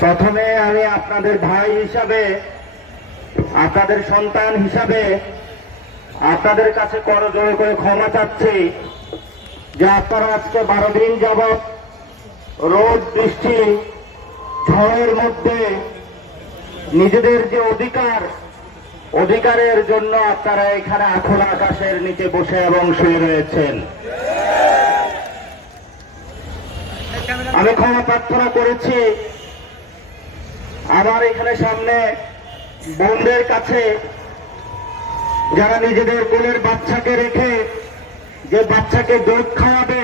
প্রথমে আমি আপনাদের ভাই হিসাবে, আপনাদের সন্তান হিসাবে আপনাদের কাছে করজোড়ে করে ক্ষমা চাচ্ছি যে আপনারা আজকে বারো দিন যাবৎ রোদ, বৃষ্টি, ঝড়ের মধ্যে নিজেদের যে অধিকার অধিকারের জন্য আপনারা এখানে আখোলা আকাশের নিচে বসে এবং শুয়ে রয়েছেন। আমি ক্ষমা প্রার্থনা করেছি। আমার এখানে সামনে বোনদের কাছে যারা নিজেদের কোলের বাচ্চাকে রেখে যে বাচ্চাকে দুধ খাওয়াবে,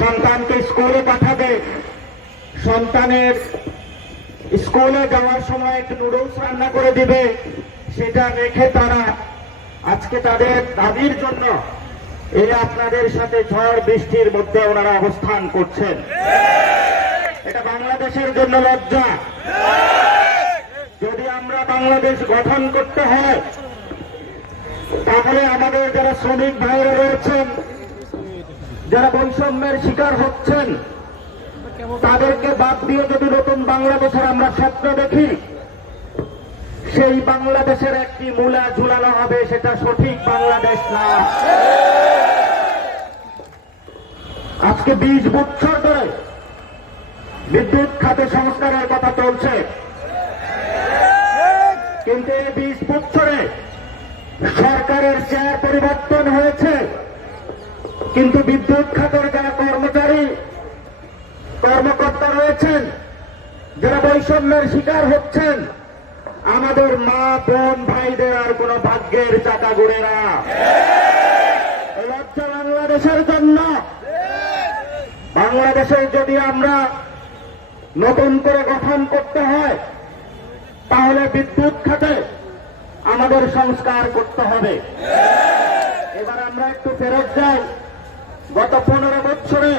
সন্তানকে স্কুলে পাঠাবে, সন্তানের স্কুলে যাওয়ার সময় একটু নুডলস রান্না করে দিবে সেটা রেখে তারা আজকে তাদের দাবির জন্য এই আপনাদের সাথে ঝড় বৃষ্টির মধ্যে ওনারা অবস্থান করছেন। এটা বাংলাদেশের জন্য লজ্জা। যদি আমরা বাংলাদেশ গঠন করতে হয়, তাহলে আমাদের যারা শ্রমিক ভাইরা রয়েছেন, যারা বৈষম্যের শিকার হচ্ছেন, তাদেরকে বাদ দিয়ে যদি নতুন বাংলাদেশের আমরা স্বপ্ন দেখি সেই বাংলাদেশের একটি মূলা ঝুলানো হবে, সেটা সঠিক বাংলাদেশ না। আজকে বিশ বছর ধরে বিদ্যুৎ খাতে সংস্কারের কথা চলছে। কিন্তু এই বিশ বছরে সরকারের চেয়ার পরিবর্তন হয়েছে। কিন্তু বিদ্যুৎ খাতের যারা কর্মচারী, কর্মকর্তা রয়েছেন, যারা বৈষম্যের শিকার হচ্ছেন আমাদের মা, বোন, ভাইদের আর কোনো ভাগ্যের চাকা ঘুরে না। লজ্জা বাংলাদেশের জন্য। বাংলাদেশের যদি আমরা নতুন করে গঠন করতে হয়, তাহলে বিদ্যুৎ খাতে আমাদের সংস্কার করতে হবে। এবার আমরা একটু ফেরত যাই। গত পনেরো বছরে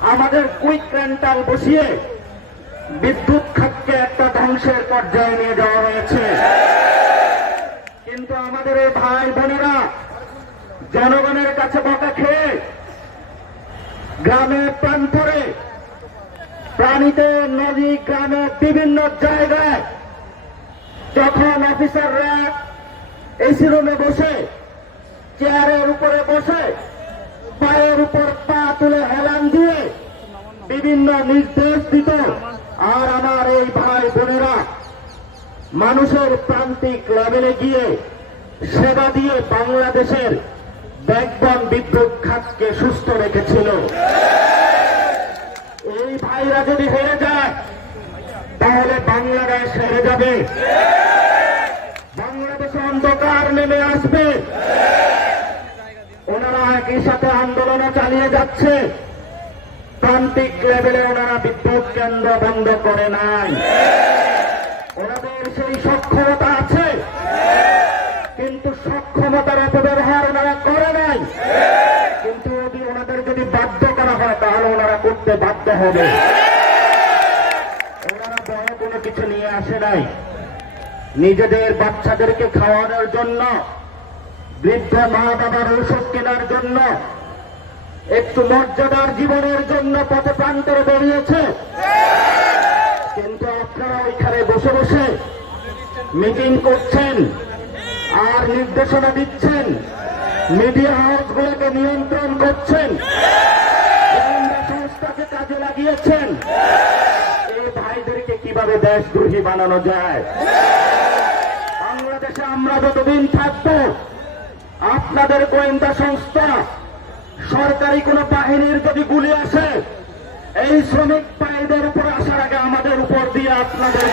আমাদের কুইক রেন্টাল বসিয়ে বিদ্যুৎ খাতকে একটা ধ্বংসের পর্যায়ে নিয়ে যাওয়া হয়েছে। কিন্তু আমাদের এই ভাই বোনেরা জনগণের কাছে বকা খেয়ে গ্রামে প্রান্তরে প্রাণীতে নদী গ্রামে বিভিন্ন জায়গায় যখন অফিসাররা এসি রুমে বসে, চেয়ারের উপরে বসে, পায়ের উপর পা তুলে হেলান দিয়ে বিভিন্ন নির্দেশ দিত আর আমার এই ভাই বোনেরা মানুষের প্রান্তিক লেভেলে গিয়ে সেবা দিয়ে বাংলাদেশের ব্যাকবন বিদ্যুৎ খাতকে সুস্থ রেখেছিল। এই ভাইরা যদি হেরে যায়, তাহলে বাংলাদেশ হেরে যাবে। বাংলাদেশে অন্ধকার নেমে আসবে। ওনারা একই সাথে আন্দোলনও চালিয়ে যাচ্ছে। প্রান্তিক লেভেলে ওনারা বিদ্যুৎ কেন্দ্র বন্ধ করে নাই। সেই সক্ষমতা আছে। কিন্তু সক্ষমতার অপব্যবহার ওনারা করে নাই। কিন্তু যদি ওনাদের যদি বাধ্য করা হয়, তাহলে ওনারা করতে বাধ্য হবে। ওনারা বড় কোনো কিছু নিয়ে আসে নাই। নিজেদের বাচ্চাদেরকে খাওয়ানোর জন্য, বৃদ্ধ মা বাবার ঔষধ কেনার জন্য, একটু মর্যাদার জীবনের জন্য পথে প্রান্তরে বেরিয়েছে। কিন্তু আপনারা ওইখানে বসে বসে মিটিং করছেন আর নির্দেশনা দিচ্ছেন। মিডিয়া হাউসগুলোকে নিয়ন্ত্রণ করছেন। সংস্থাকে কাজে লাগিয়েছেন। এই ভাইদেরকে কীভাবে দেশদ্রোহী বানানো যায়? বাংলাদেশে আমরা যতদিন থাকব, আপনাদের গোয়েন্দা সংস্থা, সরকারি কোন বাহিনীর যদি গুলি আসে, এই শ্রমিক ভাইদের উপর আসার আগে আমাদের উপর দিয়ে আপনাদের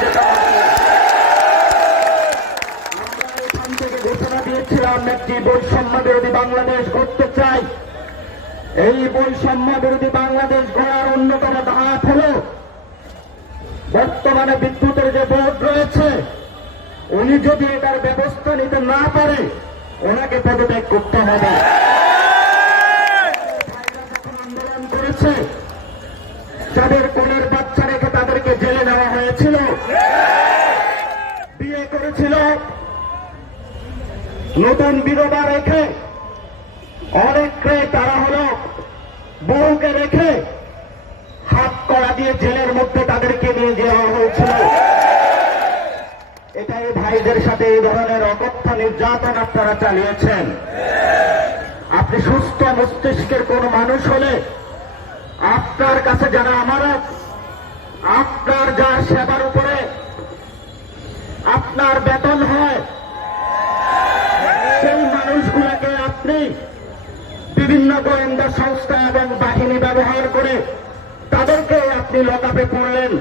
দিয়েছিলাম একটি বৈষম্য বিরোধী বাংলাদেশ গড়তে চাই। এই বৈষম্য বিরোধী বাংলাদেশ গড়ার অন্যতম ধাপ হল, বর্তমানে বিদ্যুতের যে বোর্ড রয়েছে, উনি যদি এটার ব্যবস্থা নিতে না পারে, ওনাকে পদত্যাগ করতে হবে। আন্দোলন করেছে, যাদের কোলের বাচ্চা রেখে তাদেরকে জেলে নেওয়া হয়েছিল, বিয়ে করেছিল নতুন বিধবা রেখে অনেক রেখে হাত করা দিয়ে জেলের মধ্যে তাদেরকে নিয়ে যাওয়া হয়েছিল। এটাই ভাইদের সাথে এই ধরনের অকথ্য নির্যাতন আপনারা চালিয়েছেন। আপনি সুস্থ মস্তিষ্কের কোন মানুষ হলে আপনার কাছে যারা আমানত, আপনার যা সেবার উপরে আপনার বেতন হয় সেই মানুষগুলোকে আপনি বিভিন্ন গোয়েন্দা সংস্থা এবং বাহিনী ব্যবহার করে তাদেরকে আপনি লকাপে পড়লেন।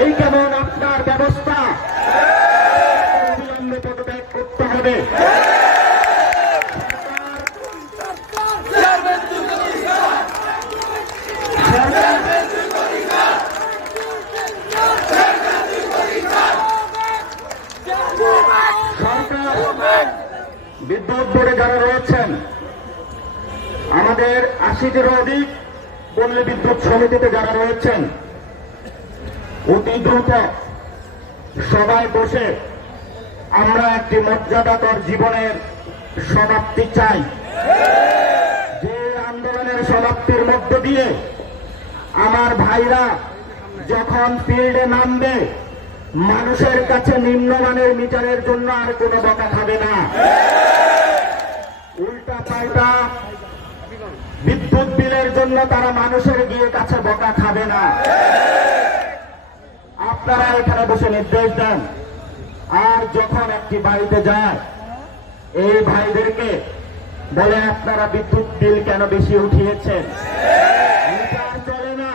এই কেমন আপনার ব্যবস্থা? অবিলম্বে পদত্যাগ করতে হবে সরকার বিদ্যুৎ বোর্ডে যারা রয়েছেন আমাদের অধিক পল্লী বিদ্যুৎ সমিতিতে যারা রয়েছেন, অতি দ্রুত সবাই বসে আমরা একটি মর্যাদাকর জীবনের সমাপ্তি চাই। যে আন্দোলনের সমাপ্তির মধ্য দিয়ে আমার ভাইরা যখন ফিল্ডে নামবে, মানুষের কাছে নিম্নমানের মিটারের জন্য আর কোনো বকা খাবে না। উল্টা পাল্টা বিদ্যুৎ বিলের জন্য তারা মানুষের গিয়ে কাছে বকা খাবে না। আপনারা এখানে বসে নির্দেশ দেন। আর যখন একটি বাড়িতে যায়, এই ভাইদেরকে বলে, আপনারা বিদ্যুৎ বিল কেন বেশি উঠিয়েছেন? চলে না।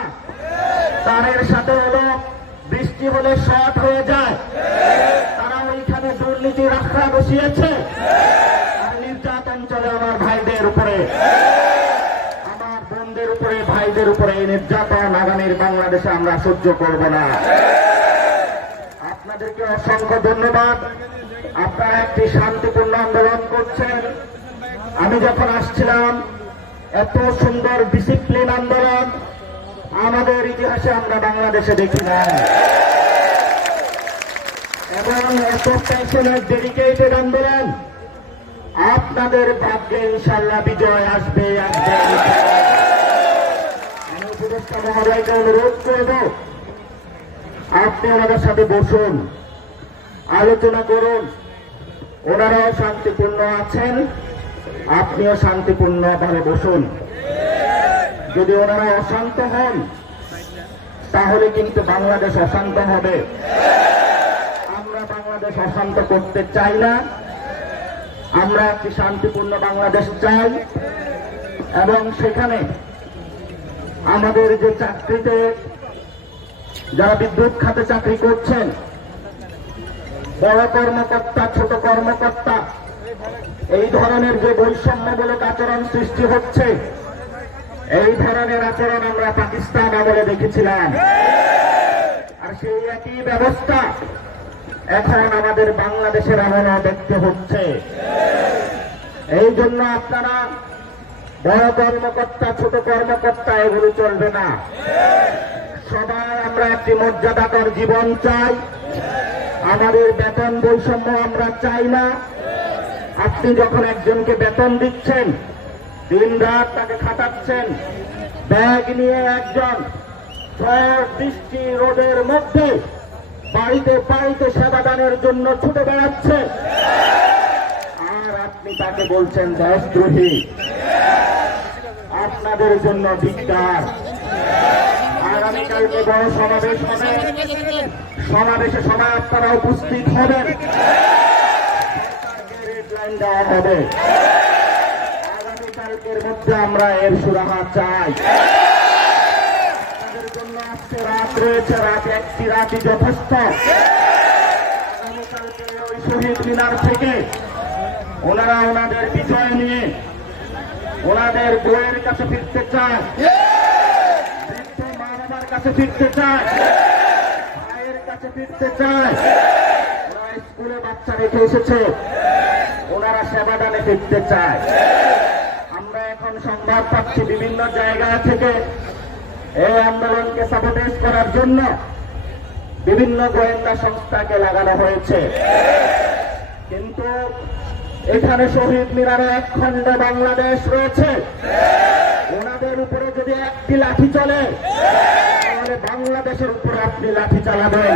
তারের সাথে হলো, বৃষ্টি হলে শর্ট হয়ে যায়। তারা ওইখানে দুর্নীতির আখড়া বসিয়েছে আর নির্যাতন চলে আমার ভাইদের উপরে আমার বোনদের ভাইদের উপরে এই নির্যাতন আগামীর বাংলাদেশে আমরা সহ্য করব না। আপনাদেরকে অসংখ্য ধন্যবাদ। আপনারা একটি শান্তিপূর্ণ আন্দোলন করছেন। আমি যখন আসছিলাম, এত সুন্দর ডিসিপ্লিন আন্দোলন আমাদের ইতিহাসে আমরা বাংলাদেশে দেখি না। এবং এত প্যাশনের ডেডিকেটেড আন্দোলন, আপনাদের ভাগ্যে ইনশাল্লাহ বিজয় আসবে আসবে। উপদেষ্টা মহোদয়কে অনুরোধ করব আপনি ওনাদের সাথে বসুন, আলোচনা করুন। ওনারাও শান্তিপূর্ণ আছেন, আপনিও শান্তিপূর্ণ ভাবে বসুন। যদি ওনারা অশান্ত হন, তাহলে কিন্তু বাংলাদেশ অশান্ত হবে। আমরা বাংলাদেশ অশান্ত করতে চাই না। আমরা একটি শান্তিপূর্ণ বাংলাদেশ চাই। এবং সেখানে আমাদের যে চাকরিতে যারা বিদ্যুৎ খাতে চাকরি করছেন, বড় কর্মকর্তা, ছোট কর্মকর্তা, এই ধরনের যে বৈষম্যমূলক আচরণ সৃষ্টি হচ্ছে, এই ধরনের আচরণ আমরা পাকিস্তান আমলে দেখেছিলাম। আর সেই একই ব্যবস্থা এখন আমাদের বাংলাদেশের আমলেও দেখতে হচ্ছে। এই জন্য আপনারা বড় কর্মকর্তা, ছোট কর্মকর্তা, এগুলো চলবে না। সবাই আমরা একটি মর্যাদাকর জীবন চাই। আমাদের বেতন বৈষম্য আমরা চাই না। আপনি যখন একজনকে বেতন দিচ্ছেন দিন রাত তাকে খাটাচ্ছেন, ব্যাগ নিয়ে একজন ঝড় বৃষ্টি রোদের মধ্যে বাড়িতে বাড়িতে সেবাদানের জন্য ছুটে বেড়াচ্ছে। আর আপনি তাকে বলছেন দেশদ্রোহী আপনাদের জন্য বিজ্ঞান আগামীকালকে বড় সমাবেশ হবে। সমাবেশে সবাই আপনারা উপস্থিত হবেন। হবে। মধ্যে আমরা সুরাহা চাই। জন্য আগামীকালকে ওই থেকে ওনারা ওনাদের বিজয় নিয়ে ওনাদের বইয়ের কাছে ফিরতে চায়। বৃদ্ধ বাবার কাছে ফিরতে চায়। ভাইয়ের কাছে ফিরতে চায়। ওরা স্কুলে বাচ্চা রেখে এসেছে। ওনারা সেবাদানে ফিরতে চায়। আমরা এখন সংবাদ পাচ্ছি বিভিন্ন জায়গা থেকে এই আন্দোলনকে সাপোর্টেজ করার জন্য বিভিন্ন গোয়েন্দা সংস্থাকে লাগানো হয়েছে। কিন্তু এখানে শহীদ মিনারে এক খণ্ড বাংলাদেশ রয়েছে। ওনাদের উপরে যদি একটি লাঠি চলে, তাহলে বাংলাদেশের উপরে আপনি লাঠি চালাবেন।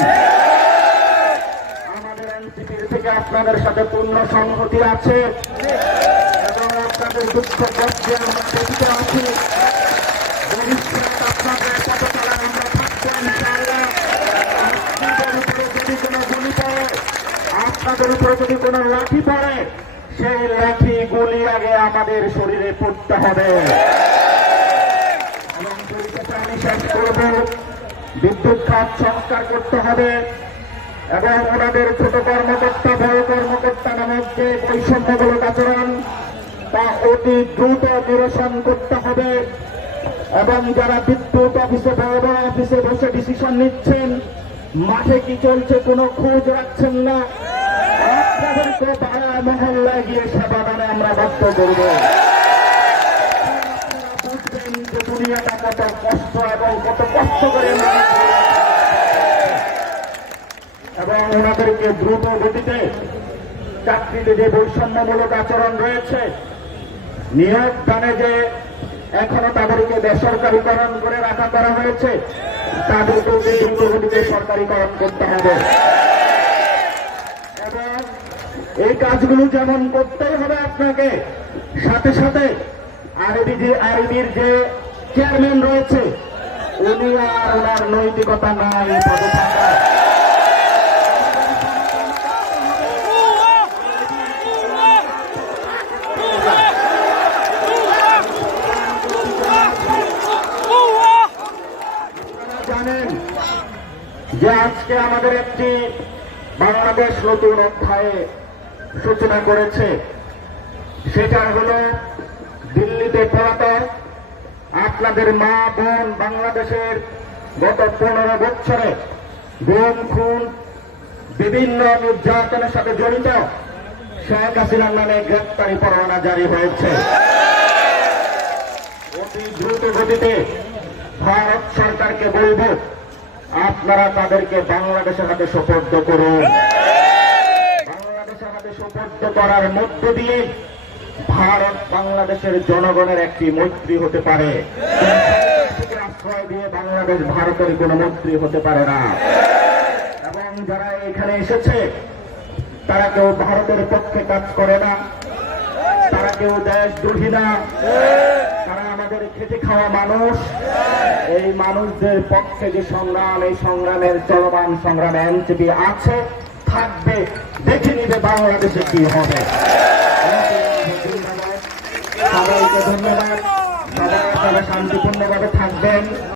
আমাদের এনসিপির থেকে আপনাদের সাথে পূর্ণ সংহতি আছে। এবং আপনাদের দুঃখ কষ্টে আমরা দেখিতে আছি। আপনাদের পথ আমরা আপনাদের উপরে যদি কোনো গুলি পড়ে, আপনাদের উপরে যদি কোনো লাঠি পড়ে সেই লাঠি গুলি আগে আমাদের শরীরে পড়তে হবে। বিদ্যুৎ খাত সংস্কার করতে হবে এবং ওনাদের ছোট কর্মকর্তা, বড় কর্মকর্তা নামক যে বৈষম্যমূলক আচরণ তা অতি দ্রুত নিরসন করতে হবে এবং যারা বিদ্যুৎ অফিসে, বড় অফিসে বসে ডিসিশন নিচ্ছেন, মাঠে কি চলছে কোনো খোঁজ রাখছেন না। গিয়ে সেবা দানে আমরা বাধ্য করব। কষ্ট এবং কত কষ্ট করে এবং ওনাদেরকে দ্রুত গতিতে চাকরিতে যে বৈষম্যমূলক আচরণ রয়েছে, নিয়োগ দানে যে এখনও তাদেরকে বেসরকারীকরণ করে রাখা করা হয়েছে তাদেরকে দ্রুত গতিতে সরকারিকরণ করতে হবে। এই কাজগুলো যেমন করতেই হবে আপনাকে, সাথে সাথে আরবি যে আরবির যে চেয়ারম্যান রয়েছে, উনি আর ওনার নৈতিকতা নাই, জানেন যে আজকে আমাদের একটি বাংলাদেশ নতুন অধ্যায়ে সূচনা করেছে। সেটা হলো দিল্লিতে পলাতক। আপনাদের মা বোন বাংলাদেশের গত পনেরো বছরে গুম খুন, বিভিন্ন নির্যাতনের সাথে জড়িত শেখ হাসিনার নামে গ্রেপ্তারি পরোয়ানা জারি হয়েছে। অতি দ্রুত গতিতে ভারত সরকারকে বলব, আপনারা তাদেরকে বাংলাদেশের হাতে সোপর্দ করুন। সোপর্দ করার মধ্য দিয়ে ভারত বাংলাদেশের জনগণের একটি মৈত্রী হতে পারে। আশ্রয় দিয়ে বাংলাদেশ ভারতের কোনো মৈত্রী হতে পারে না। এবং যারা এখানে এসেছে, তারা কেউ ভারতের পক্ষে কাজ করে না, তারা কেউ দেশদ্রোহী না, তারা আমাদের খেতে খাওয়া মানুষ। এই মানুষদের পক্ষে যে সংগ্রাম, এই সংগ্রামের চলমান সংগ্রাম এনসিপি আছে। থাকবে দেখে নিবে বাংলাদেশে কি হবে। সবাইকে ধন্যবাদ। সবাই আপনারা শান্তিপূর্ণভাবে